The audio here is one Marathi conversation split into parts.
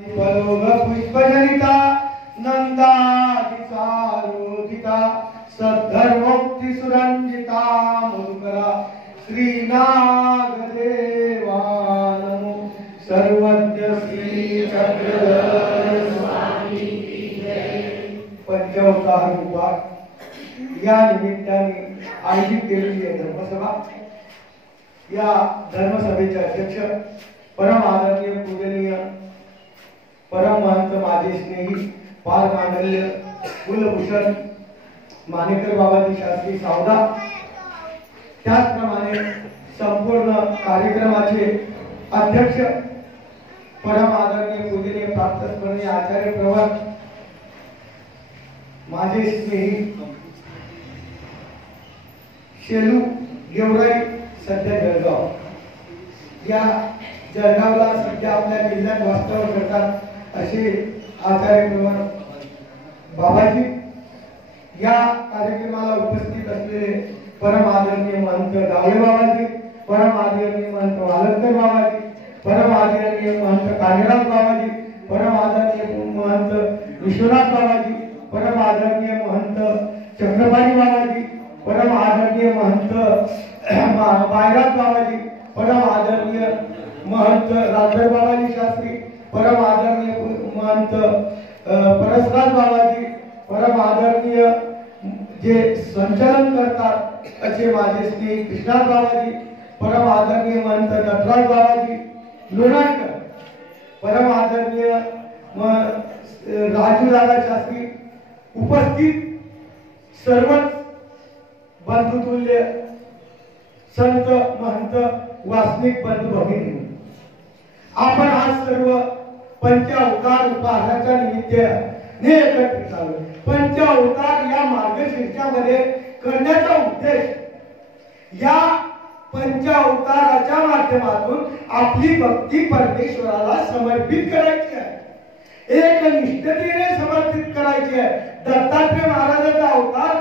पलोग पुष्पजनिता नंदादिसारोदिता सद्धर्मोक्ति सुरंजिता मधुकरा श्रीनागदेवा नमो सर्वज्ञ श्री चक्रधर स्वामी की जय। पंचअवतार रूपा या निमित्ताने आयोजित केलेली आहे धर्मसभा। या धर्मसभेचे अध्यक्ष परम आदरणीय पूजनीय परम महंत माझे स्नेही पार मांडल्य कुलभूषण मानेकर बाबाजी शास्त्री सावदा, त्याचप्रमाणे संपूर्ण कार्यक्रमाचे अध्यक्ष परम आदरणीय पूजनीय प्राप्त स्मरणीय आचार्य प्रवर माझे स्नेही शेलू गेवराई सध्या जळगाव, या जळगावला सध्या आपल्या जिल्ह्यात वास्तव्य करतात असे आचार्य प्रवर बाबाजी, या कार्यक्रमाला उपस्थित असलेले परम आदरणीय महंत गावडे बाबाजी, परम आदरणीय महंत वालंकर बाबाजी, परम आदरणीय महंत कानेराव बाबाजी, परम आदरणीय महंत विश्वनाथ बाबाजी, परम आदरणीय महंत चक्रपाणी बाबाजी, परम आदरणीय महंत बायराज बाबाजी, परम आदरणीय महंत राजर बाबाजी शास्त्री, परम आदरणीय महंत परसराज बाबाजी, परम आदरणीय जे संचालन करतात असे माझे श्री कृष्णात बाबाजी, परम आदरणीय महंत नटराज बाबाजी लोणाळकर, परम आदरणीय राजू दादा शास्त्री, उपस्थित सर्वच बंधुतुल्य संत महंत वासनिक बंधू भगिनी, आपण आज सर्व पंचावतार उपासनाच्या निमित्ताने एकत्रित आलो। पंचावतार या मार्गशीर्षामध्ये करण्याचा उद्देश या पंचावताराच्या माध्यमातून आपली भक्ती परमेश्वराला समर्पित करायची आहे, एक निष्ठेने समर्पित करायची आहे। दत्तात्रय महाराजांचा अवतार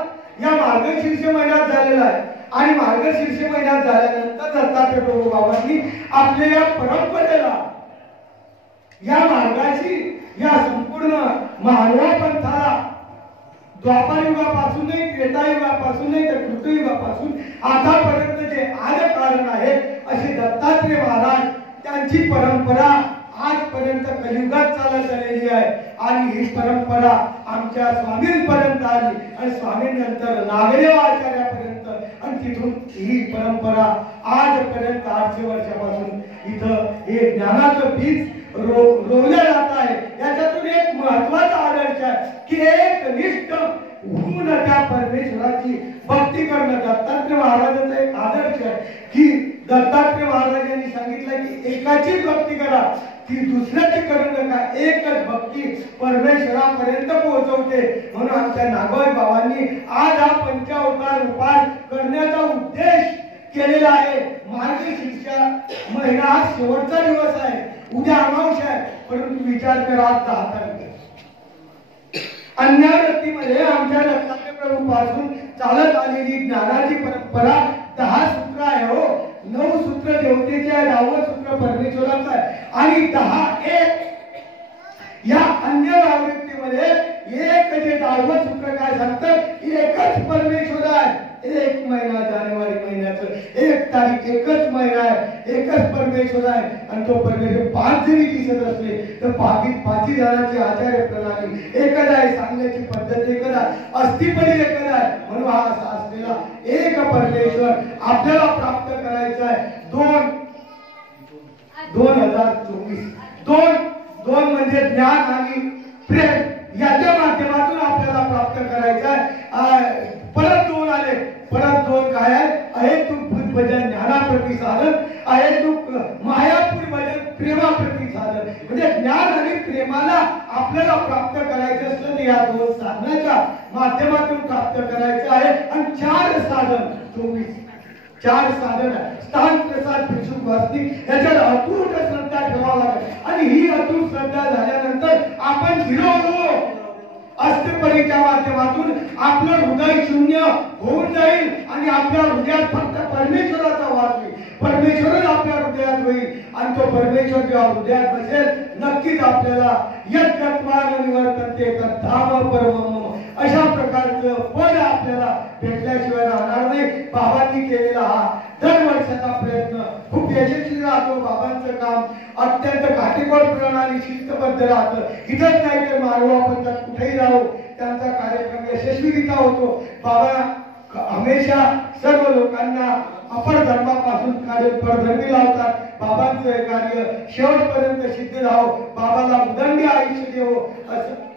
या मार्गशीर्ष महिन्यात झालेला आहे आणि मार्गशीर्ष महिन्यात झाल्यानंतर दत्तात्रय प्रभू बाबांनी आपल्या या परंपरेला, या मार्गाशी, या संपूर्ण मानव पंथाला द्वापार युगापासूनही त्रेतायुगापासूनही तर कृतयुगापासून आतापर्यंत जे आदकारण आहे असे दत्तात्रय महाराज त्यांची परंपरा आजपर्यंत कलियुगात चालत आलेली आहे आणि ही परंपरा आमच्या स्वामींपर्यंत आली आणि स्वामींनंतर नागदेव आचार्यापर्यंत आणि तिथून ही परंपरा आजपर्यंत 800 वर्षापासून इथं हे ज्ञानाचं बीज रोवलं जात आहे। याच्यातून एक महत्वाचा आदर्श आहे की एक निष्ठ होऊन त्या परमेश्वराची भक्ती करणं। दत्तात्रय महाराजांचा एक आदर्श आहे की दत्तात्रय महाराजांनी सांगितलं की एकाचीच भक्ती करा, ती दुसऱ्याची करू नका, एकच भक्ती परमेश्वरापर्यंत पोहोचवते। म्हणून आमच्या नागोई बाबांनी आज हा पंचावतार उपास करण्याचा उद्देश केलेला आहे। मार्गशीर्ष महिना हा शेवटचा दिवस आहे, उद्या अमावस्या आहे, परंतु विचार करा आज 10 तारीख आहे। अन्य व्यक्तीमध्ये आमच्या दत्तात्रय प्रभू पासून चालत आलेली ज्ञानाची परंपरा 10 सूत्र आहे हो। 9 सूत्र देवतेचे आहे, 10वं सूत्र परमेश्वराचं आहे आणि 10 एक या अन्य व्यक्तीमध्ये एक जे 10वं सूत्र काय सांगतं, एकच परमेश्वर आहे। 1 महिना जानेवारी महिन्याचं 1 तारीख एकच महिना आहे, एकच परमेश्वर आहे आणि तो परमेश्वर 5 जरी दिसत असले तर 5 जणांची आचार्य प्रणाली एकच आहे, सांगण्याची पद्धत एकच आहे, अस्तित्वही एकच आहे। म्हणून हा असा असलेला एक परमेश्वर आपल्याला प्राप्त करायचा आहे। 2024 दोन म्हणजे ज्ञान आणि प्रेम, याच्या माध्यमातून आपल्याला प्राप्त करायचं आहे। परत 2 आले, परत 2 काय आहे, अहेतुक भजन ज्ञानाप्रती साधन, अहेतुक मायापूर भजन प्रेमाप्रती साधन। म्हणजे ज्ञान आणि प्रेमाला आपल्याला प्राप्त करायचं असलं तर या 2 साधनाच्या माध्यमातून प्राप्त करायचं आहे। आणि 4 साधन 4 साधन आहे। स्थान प्रसाद भिक्षुक वासनिक याच्यात अतूट श्रद्धा ठेवावं लागेल आणि ही अतूट श्रद्धा झाल्यानंतर आपण फिरवलो अष्टपरीच्या माध्यमातून आपलं हृदय शून्य होऊन जाईल आणि आपल्या हृदयात फक्त परमेश्वराचा वास होईल। परमेश्वरच आपल्या हृदयात होईल आणि तो परमेश्वर जेव्हा हृदयात बसेल नक्कीच आपल्याला यत्कत्वान निवर्तन्ते तद्धाम परमम् अशा प्रकारचं पद आपल्याला भेटल्याशिवाय राहणार नाही. बाबांनी केलेला हा दरवर्षाचा प्रयत्न खूप यशस्वी राहतो. बाबांचं काम अत्यंत काटेकोरपणे आणि शिस्तबद्ध राहतं. इथंच नाही तर मानवा पद्धत कुठेही राहू त्यांचा कार्यक्रम यशस्वीरित्या होतो. बाबा हमेशा सर्व लोकांना अपर धर्मापासून कार्य परधर्मी लावतात. बाबांचं हे कार्य शेवटपर्यंत सिद्ध राहो, बाबाला उदंडी आयुष्य देवो असं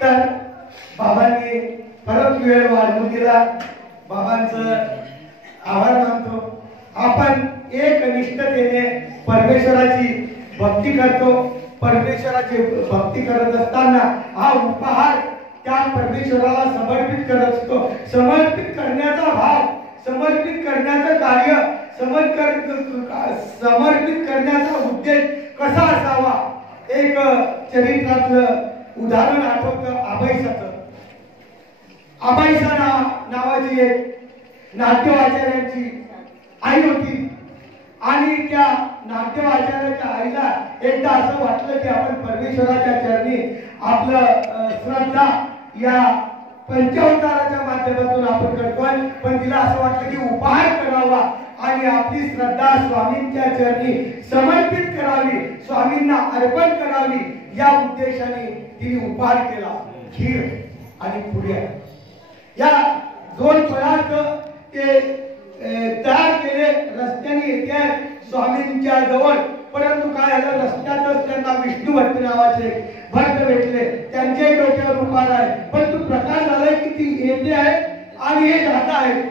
तर बाबांनी परत वेळ वाढवून दिला. बाबांचं आभार मानतो. आपण एक निष्ठतेने परमेश्वराची भक्ती करतो. परमेश्वराची भक्ती करत असताना हा उपहार त्या परमेश्वराला समर्पित करत असतो. समर्पित करण्याचा भाव, समर्पित करण्याचं कार्य, समर्पित करण्याचा उद्देश कसा असावा. एक चरित्रातलं उदाहरण आठवतं आबाईसाचं. आबाईसा नावाची एक नाट्यवाचार्यांची आई होती आणि त्या नाट्यवाचार्याच्या आईला एकदा असं वाटलं की आपण परमेश्वराच्या चरणी आपलं श्रद्धा या पंचावताराच्या माध्यमातून आपण करतोय, पण तिला असं वाटलं की उपहार करावा आणि आपली श्रद्धा स्वामींच्या चरणी समर्पित करावी, स्वामींना अर्पण करावी. या उद्देशाने तिने उपहार केला. खीर आणि पुऱ्या या दोन पदार्थ ते तयार केले. रस्त्याने येते स्वामींच्या जवळ, परंतु काय झालं, रस्त्यातच त्यांना विष्णू भट्ट नावाचे भक्त भेटले. त्यांच्याही डोक्यावर उपहार आहे, परंतु प्रकार झालाय की ती येते आहे आणि हे जात आहे.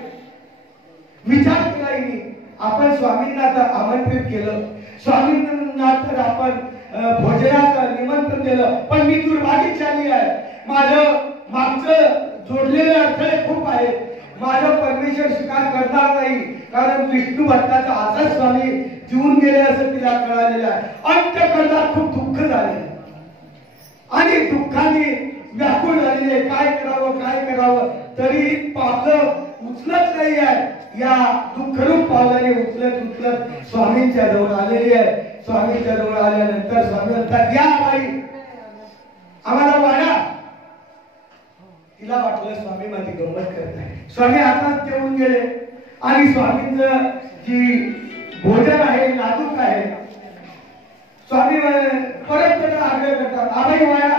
विचार केला हिने, आपण स्वामींना तर आमंत्रित केलं, स्वामींना तर आपण भोजनाचं निमंत्रण दिलं, पण मी दुर्भाग्यशाली आहे. माझं मागचं जोडलेले अडथळे खूप आहेत. माझा परमेश्वर स्वीकार करणार नाही, कारण विष्णू भट्टाचा आदर्श स्वामी जीवन गेले असं तिला कळालेलं आहे. अंतःकरणात खूप दुःख झाले आणि दुःखाने व्याकुळ झालेले. काय करावं तरी पावलं उचलत नाही आहे. या दुःखरूप पावलाने उचलत स्वामींच्या जवळ आलेली आहे. स्वामींच्या जवळ आल्यानंतर स्वामी म्हणतात, या बाई आम्हाला वाढा. तिला वाटलं स्वामी माझी गंमत करत आहे. स्वामी आताच जेवून गेले आणि स्वामींचं जी भोजन आहे नाजूक आहे. स्वामी परत त्याचा आग्रह करतात, आबाई वाया.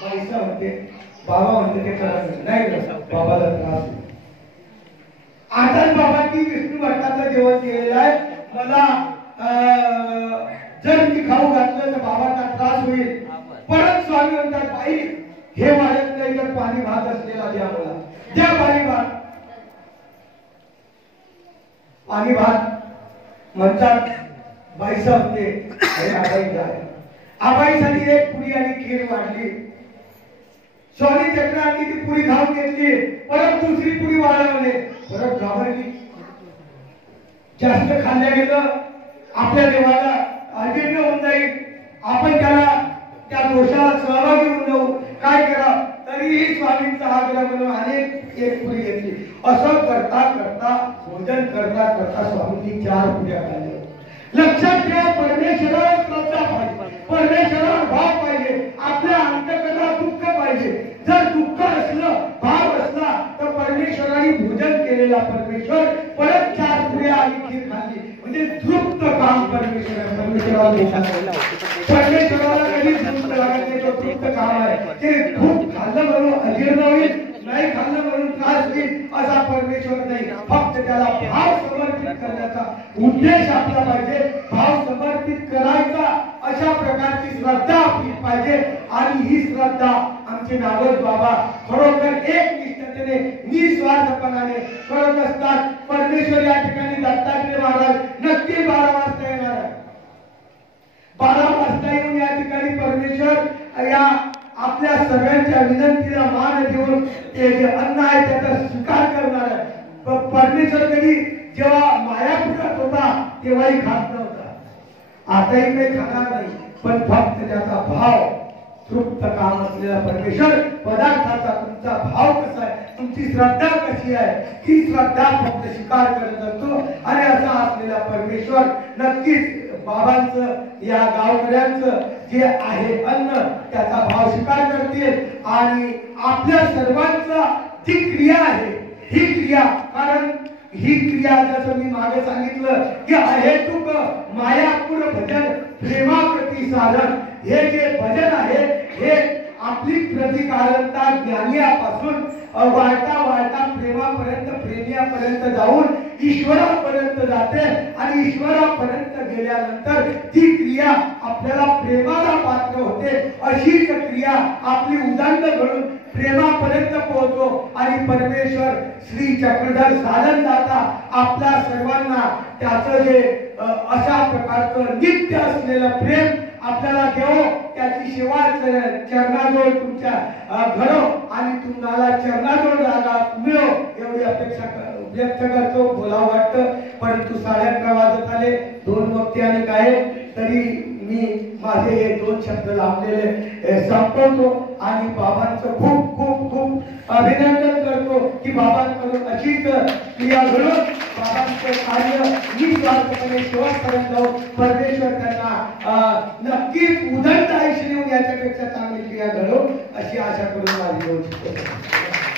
पैसा म्हणते, बाबा म्हणते ते करत नाही, बाबाला त्रास होईल. आता बाबांनी विष्णू भट्टाचं जेवण केलेलं आहे, मला जर मी खाऊ घातलं तर बाबांना त्रास होईल. परत स्वामी म्हणतात, बाई हे वाढत नाही तर पाणी भात असलेला द्या, मला द्या पाणी भात. पाणी भात म्हणतात. बाई सांगते, आबाईसाठी एक पुरी आणि खीर वाढली. स्वामी चक्रांनी ती पुरी खाऊन घेतली, परत दुसरी पुरी वाढवली. परत घाबरली, जास्त खाल्ल्या गेलं आपल्या देवाला अजीर्ण होऊन जाईल, आपण त्याला त्या दोषाला सहभागी होऊन जाऊ, काय करा. तरीही स्वामींचा आग्रह म्हणून अनेक एक पुरी घेतली. असं करता करता भोजन करता करता स्वामींनी 4 पुऱ्या खाल्ल्या. लक्षात ठेवा, परमेश्वरावर श्रद्धा पाहिजे, परमेश्वरावर भाव पाहिजे, आपल्या अंतःकरणात दुःख पाहिजे. जर दुःख असलं, भाव असला तर परमेश्वराने भोजन केलेला परमेश्वर परत 4 पुऱ्या आणि खीर खाल्ली म्हणजे तृप्त काम परमेश्वराला कधी तृप्त लागत नाही. तो तृप्त काम आहे. ते खूप खाल्लं म्हणून अजीर्ण होईल, नाही खाल्लं म्हणून त्रास होईल असा परमेश्वर नाही. फक्त त्याला भाव समर्पित करण्याचा उद्देश आपला पाहिजे, भाव समर्पित करायचा अशा प्रकारची श्रद्धा आपली पाहिजे. आणि ही श्रद्धा आमचे नावद बाबा खरोखर एक निष्ठतेने निस्वार्थपणाने करत असतात. परमेश्वर या ठिकाणी दत्तात्रय महाराज नक्की 12 वाजता येणार आहे. 12 वाजता येऊन या ठिकाणी परमेश्वर या आपल्या सगळ्यांच्या विनंतीला मान देऊन ते जे अन्न आहे त्याचा स्वीकार करणार आहे. परमेश्वर कधी जेव्हा मायापुरात होता तेव्हाही खात नव्हता, आताही काही खाणार नाही, पण फक्त त्याचा भाव तृप्त काम असलेला परमेश्वर पदार्थाचा तुमचा भाव कसा आहे, तुमची श्रद्धा कशी आहे, ही श्रद्धा फक्त स्वीकार करत असतो. आणि असा असलेला परमेश्वर नक्कीच बाबांचं या गावकऱ्यांचं जे आहे अन्न त्याचा भाव स्वीकार करतील. आणि आपल्या सर्वांचा जी क्रिया आहे ही क्रिया, कारण ही क्रिया जसं मी मागे सांगितलं की अहेतुक मायापूर भजन प्रेमाप्रती साधन, हे जे भजन आहे हे आपली प्रतिकारकता ज्ञानियापासून वाढता वाढता प्रेमापर्यंत प्रेमियापर्यंत जाऊन ईश्वरापर्यंत जाते. आणि ईश्वरापर्यंत गेल्यानंतर ती क्रिया आपल्याला प्रेमाला पात्र होते. अशीच क्रिया आपली उदंड घडून प्रेमापर्यंत पोहोचतो. आणि परमेश्वर श्री चक्रधर साधनदाता आपल्या सर्वांना त्याचं जे अशा प्रकारचं नित्य असलेलं प्रेम आपल्याला देवो, त्याची सेवा चरणाजवळ तुमच्या घडो आणि तुम्हाला चरणाजवळ जागा मिळो एवढी अपेक्षा व्यक्त करतो. बोलावं वाटतं, परंतु 11:30 वाजत आले, 2 वक्ते आणि काय तरी मी माझे हे 2 शब्द लावलेले संपवतो. आणि बाबांचं खूप खूप खूप अभिनंदन करतो की बाबांकडून अशीच क्रिया घडून बाबांचं कार्य निस्वार्थपणे शेवटपर्यंत जाऊन परमेश्वर त्यांना नक्कीच उदंड आयुष्य देऊन याच्यापेक्षा चांगली क्रिया घडो अशी आशा करून माझी